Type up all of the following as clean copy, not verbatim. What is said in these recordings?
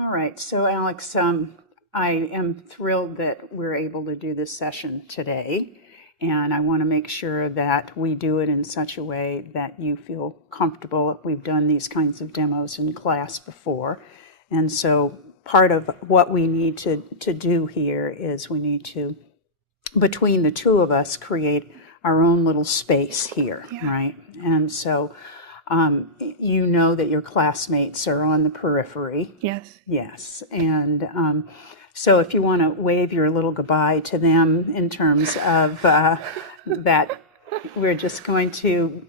All right, so Alex, I am thrilled that we're able to do this session today, and I want to make sure that we do it in such a way that you feel comfortable. We've done these kinds of demos in class before, and so part of what we need to do here is we need to, between the two of us, create our own little space here, right? And so you know that your classmates are on the periphery. Yes. Yes. And so if you want to wave your little goodbye to them in terms of that, we're just going to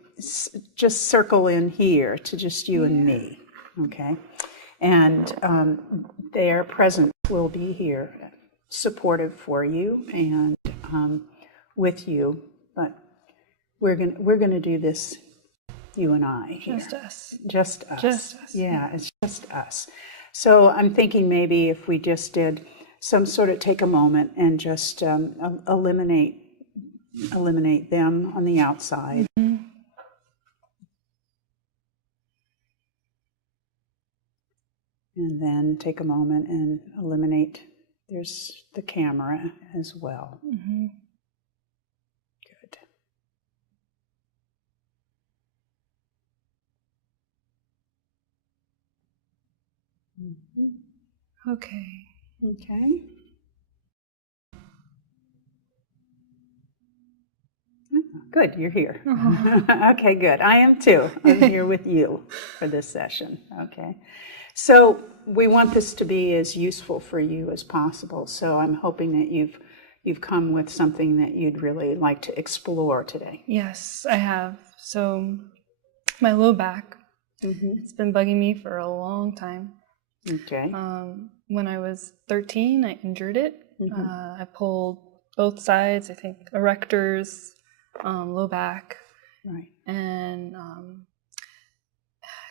just circle in here to just you and me, okay? And their presence will be here, supportive for you and with you, but we're gonna do this, you and I here. Just us. Just us. Just us. Yeah, it's just us. So I'm thinking maybe if we just did some sort of take a moment and just eliminate them on the outside. Mm-hmm. And then take a moment and eliminate, there's the camera as well. Mm-hmm. Good. Mm-hmm. Okay. Okay. Good, you're here. Okay, good. I am too. I'm here with you for this session. Okay. So we want this to be as useful for you as possible. So I'm hoping that you've come with something that you'd really like to explore today. Yes, I have. So my low back, it's been bugging me for a long time. Okay. When I was 13, I injured it. I pulled both sides, I think erectors, low back. Right. And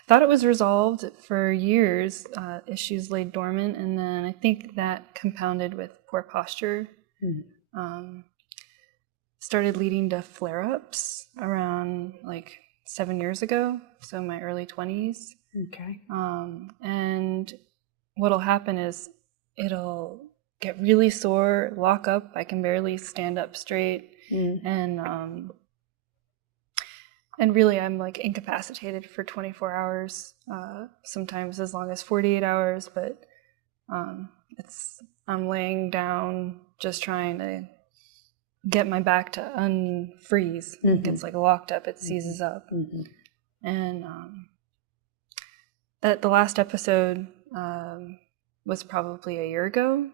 thought it was resolved for years. Issues laid dormant, and then I think that compounded with poor posture started leading to flare-ups around like 7 years ago, so my early 20s. Okay. And what'll happen is it'll get really sore, lock up. I can barely stand up straight, and really, I'm like incapacitated for 24 hours, sometimes as long as 48 hours, but I'm laying down just trying to get my back to unfreeze. It gets like locked up, it seizes up. And that the last episode was probably a year ago,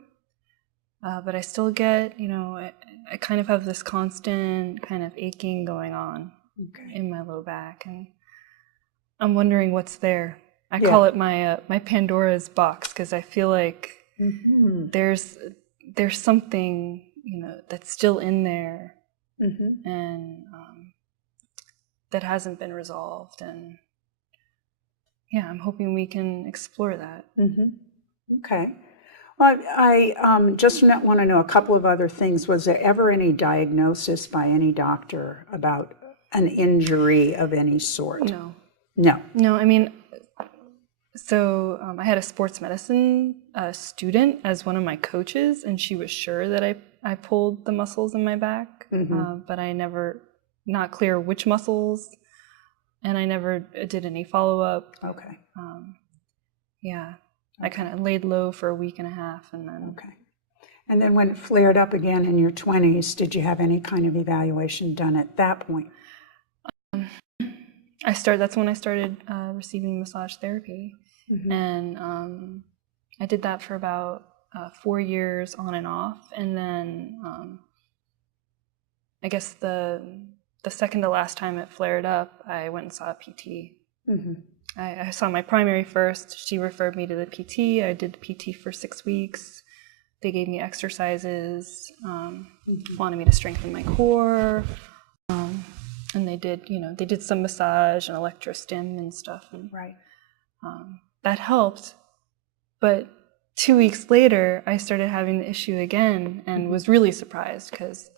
but I still get, I kind of have this constant kind of aching going on. Okay. In my low back, and I'm wondering what's there. I call it my my Pandora's box, because I feel like there's something that's still in there, and that hasn't been resolved, and I'm hoping we can explore that. Okay. Well, I just want to know a couple of other things. Was there ever any diagnosis by any doctor about an injury of any sort? No. I mean, so I had a sports medicine student as one of my coaches, and she was sure that I pulled the muscles in my back, but I never, not clear which muscles, and I never did any follow-up. Okay. I kind of laid low for a week and a half, and then... Okay. And then when it flared up again in your 20s, did you have any kind of evaluation done at that point? That's when I started receiving massage therapy, and I did that for about 4 years on and off, and then I guess the second to last time it flared up, I went and saw a PT. I saw my primary first. She referred me to the PT. I did the PT for 6 weeks. They gave me exercises, wanted me to strengthen my core. And they did some massage and electrostim and stuff. And, that helped. But 2 weeks later, I started having the issue again and was really surprised because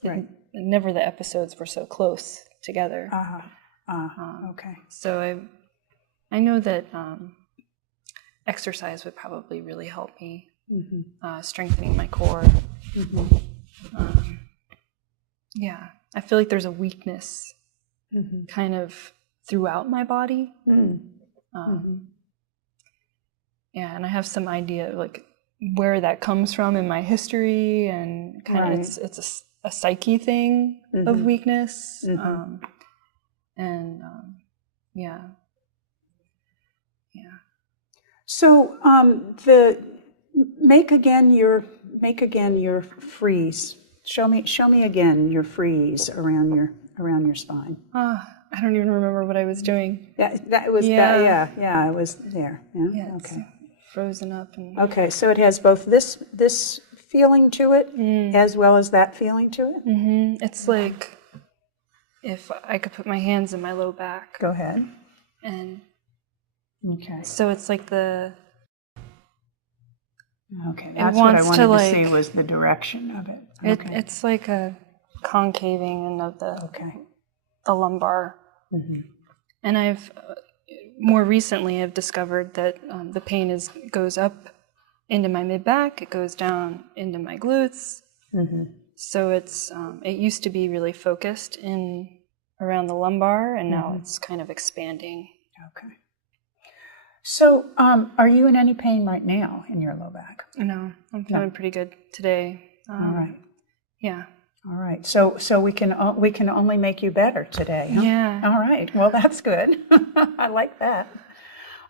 never the episodes were so close together. Okay. So I know that exercise would probably really help me, Mm-hmm. strengthening my core. Mm-hmm. Yeah, I feel like there's a weakness kind of throughout my body. Yeah, and I have some idea like where that comes from in my history, and kind of it's a psyche thing of weakness. Yeah. So make again your freeze. Show me again your freeze around your spine. I don't even remember what I was doing. That was that. Yeah, it was there. Yeah. Okay. Frozen up and. Okay, so it has both this feeling to it as well as that feeling to it. It's like if I could put my hands in my low back. Go ahead. And. Okay. So it's like the. Okay, that's what I wanted to see was the direction of it. Okay. It's like a concaving in of the lumbar. And I've more recently I've discovered that the pain goes up into my mid back. It goes down into my glutes. So it used to be really focused in around the lumbar, and now it's kind of expanding. Okay. So, are you in any pain right now in your low back? No, I'm feeling pretty good today. All right. Yeah. All right. So we can only make you better today. Huh? Yeah. All right. Well, that's good. I like that.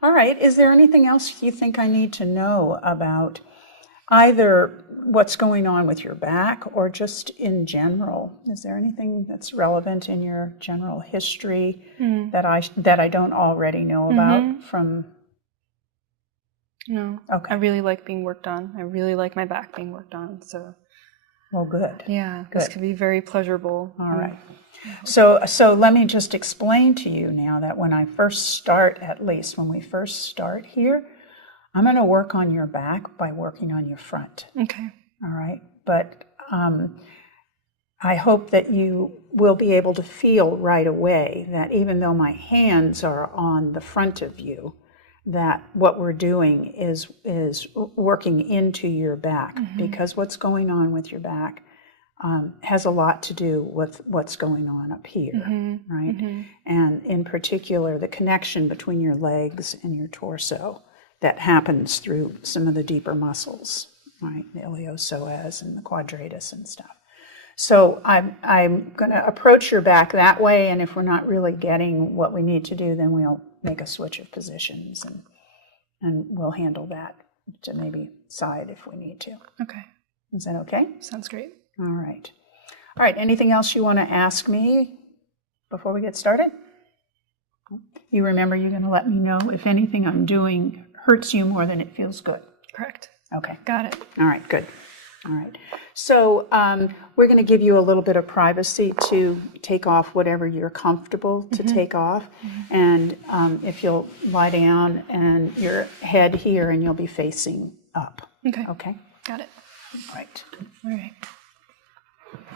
All right. Is there anything else you think I need to know about either what's going on with your back or just in general? Is there anything that's relevant in your general history that I don't already know about from? No. Okay. I really like being worked on. I really like my back being worked on. So. Well, good. Yeah. Good. This could be very pleasurable. All right. So let me just explain to you now that when we first start here, I'm going to work on your back by working on your front. Okay. All right. But I hope that you will be able to feel right away that even though my hands are on the front of you, that what we're doing is working into your back, because what's going on with your back has a lot to do with what's going on up here, right? And in particular, the connection between your legs and your torso that happens through some of the deeper muscles, right? The iliopsoas and the quadratus and stuff. So I'm going to approach your back that way, and if we're not really getting what we need to do, then we'll make a switch of positions, and we'll handle that to maybe side if we need to. Okay. Is that okay? Sounds great. All right. All right, anything else you want to ask me before we get started? You remember you're going to let me know if anything I'm doing hurts you more than it feels good. Correct. Okay. Got it. All right, good. All right. So we're going to give you a little bit of privacy to take off whatever you're comfortable to take off. And if you'll lie down and your head here, and you'll be facing up. Okay. Okay? Got it. All right. All right.